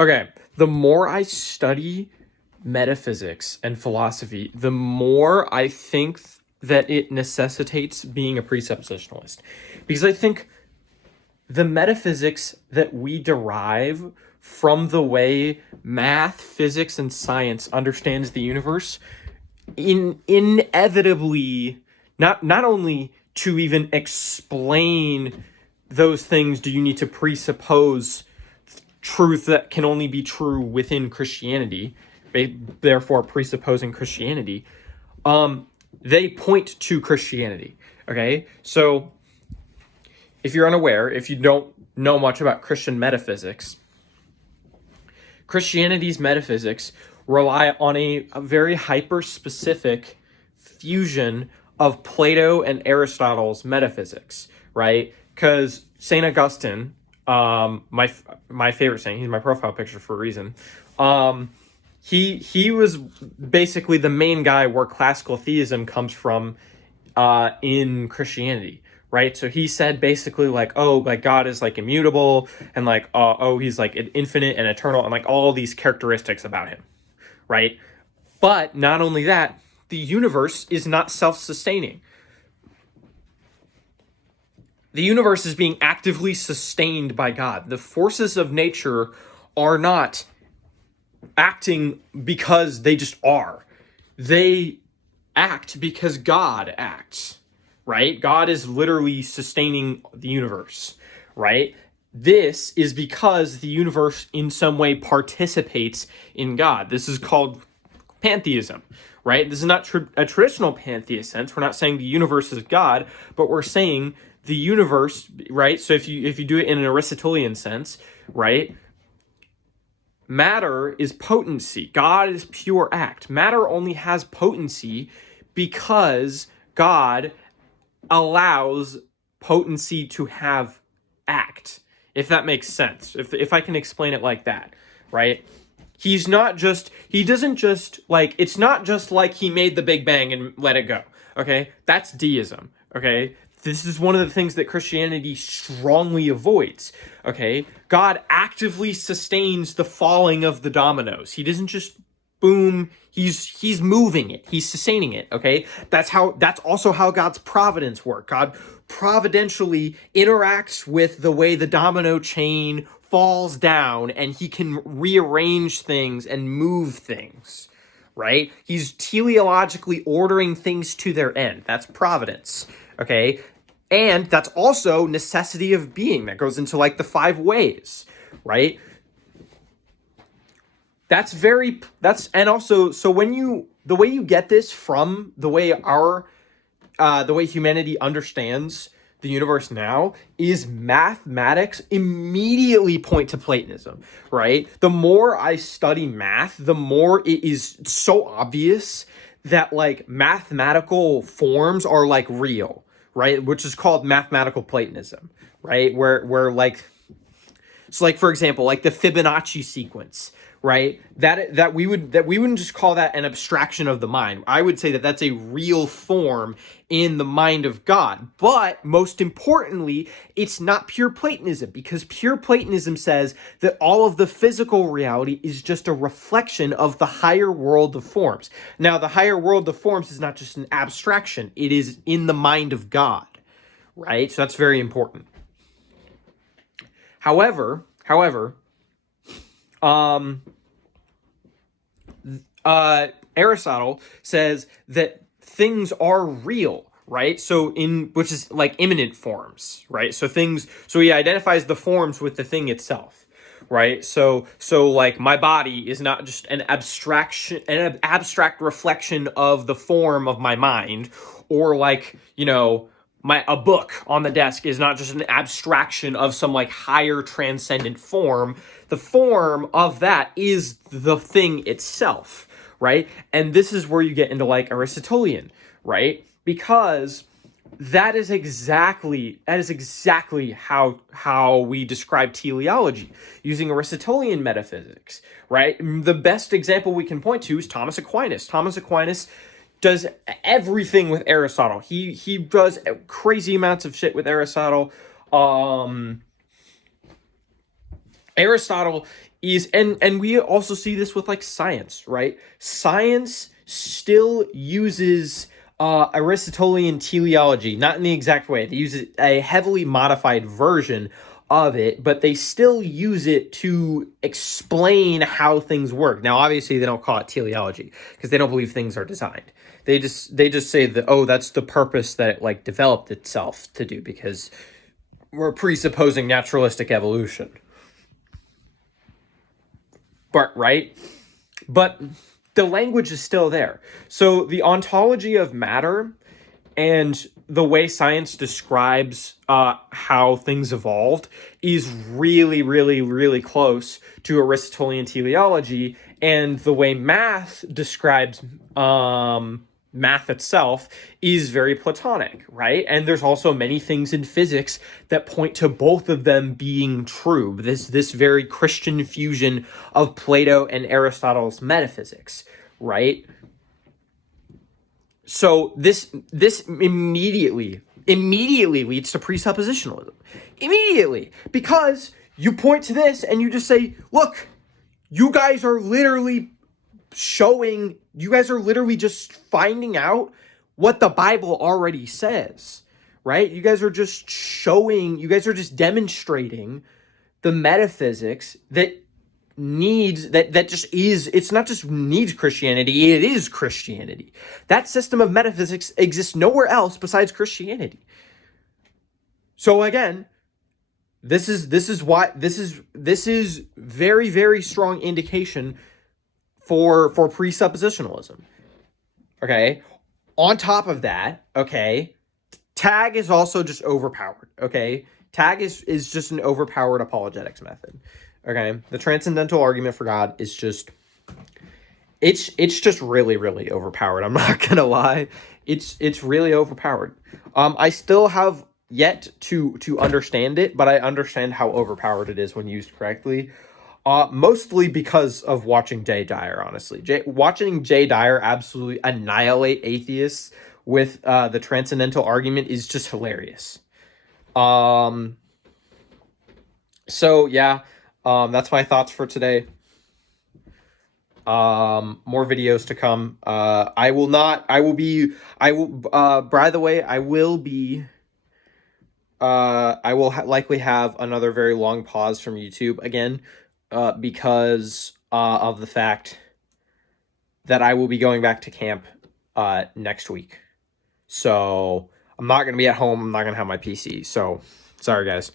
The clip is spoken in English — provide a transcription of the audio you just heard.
Okay, the more I study metaphysics and philosophy, the more I think that it necessitates being a presuppositionalist. Because I think the metaphysics that we derive from the way math, physics, and science understands the universe inevitably not only to even explain those things do you need to presuppose truth that can only be true within Christianity, therefore presupposing Christianity, they point to Christianity. Okay, so if you're unaware, if you don't know much about Christian metaphysics, Christianity's metaphysics rely on a very hyper-specific fusion of Plato and Aristotle's metaphysics, right? Because St. Augustine, my favorite saint, he's my profile picture for a reason. He was basically the main guy where classical theism comes from in Christianity, right? So he said basically like, oh, like God is like immutable and like, oh, he's like infinite and eternal and like all these characteristics about him, right? But not only that, the universe is not self-sustaining. The universe is being actively sustained by God. The forces of nature are not acting because they just are. They act because God acts, right? God is literally sustaining the universe, right? This is because the universe in some way participates in God. This is called pantheism, right? This is not a traditional pantheist sense. We're not saying the universe is God, but we're saying the universe, right? So if you do it in an Aristotelian sense, right? Matter is potency. God is pure act. Matter only has potency because God allows potency to have act, if that makes sense. If I can explain it like that, right? He doesn't just like, it's not just like he made the Big Bang and let it go. Okay? That's deism. Okay? This is one of the things that Christianity strongly avoids. Okay? God actively sustains the falling of the dominoes. He doesn't just boom, he's moving it. He's sustaining it, okay? That's also how God's providence works. God providentially interacts with the way the domino chain falls down and he can rearrange things and move things, right? He's teleologically ordering things to their end. That's providence, okay? And that's also necessity of being. That goes into like the 5 ways, right? And also, so when the way you get this from the way the way humanity understands the universe now is mathematics immediately point to Platonism, right? The more I study math, the more it is so obvious that like mathematical forms are like real, right? Which is called mathematical Platonism, right? Where like, so like for example, like the Fibonacci sequence, right? That we wouldn't just call that an abstraction of the mind. I would say that that's a real form in the mind of God. But most importantly, it's not pure Platonism, because pure Platonism says that all of the physical reality is just a reflection of the higher world of forms. Now, the higher world of forms is not just an abstraction, it is in the mind of God, right? So that's very important. However, Aristotle says that things are real, right? So which is like immanent forms, right? So he identifies the forms with the thing itself, right? So like my body is not just an abstract reflection of the form of my mind, or like, a book on the desk is not just an abstraction of some like higher transcendent form. The form of that is the thing itself, right? And this is where you get into like Aristotelian, right? Because that is exactly how we describe teleology using Aristotelian metaphysics, right? The best example we can point to is Thomas Aquinas. Thomas Aquinas does everything with Aristotle. He does crazy amounts of shit with Aristotle. Aristotle is, and we also see this with like science, right? Science still uses Aristotelian teleology, not in the exact way. They use a heavily modified version of it, but they still use it to explain how things work. Now, obviously, they don't call it teleology because they don't believe things are designed. They just say that, oh, that's the purpose that it like developed itself to do, because we're presupposing naturalistic evolution. But right? But the language is still there. So the ontology of matter and the way science describes how things evolved is really, really, really close to Aristotelian teleology, and the way math describes math itself is very Platonic, right? And there's also many things in physics that point to both of them being true. This very Christian fusion of Plato and Aristotle's metaphysics, right? So this immediately leads to presuppositionalism. Immediately, because you point to this and you just say, look, you guys are literally just finding out what the Bible already says, right? You guys are just demonstrating the metaphysics that it's not just needs Christianity, it is Christianity. That system of metaphysics exists nowhere else besides Christianity. So again, this is very, very strong indication for presuppositionalism. Okay. On top of that, okay, tag is also just overpowered. Okay. Tag is just an overpowered apologetics method. Okay. The transcendental argument for God is just, it's just really, really overpowered. I'm not gonna lie. It's really overpowered. I still have yet to understand it, but I understand how overpowered it is when used correctly. Mostly because of watching Jay Dyer, honestly. Watching Jay Dyer absolutely annihilate atheists with the transcendental argument is just hilarious. So yeah, that's my thoughts for today. More videos to come. By the way, I will likely have another very long pause from YouTube again, because of the fact that I will be going back to camp next week. So I'm not going to be at home. I'm not going to have my PC. So sorry, guys.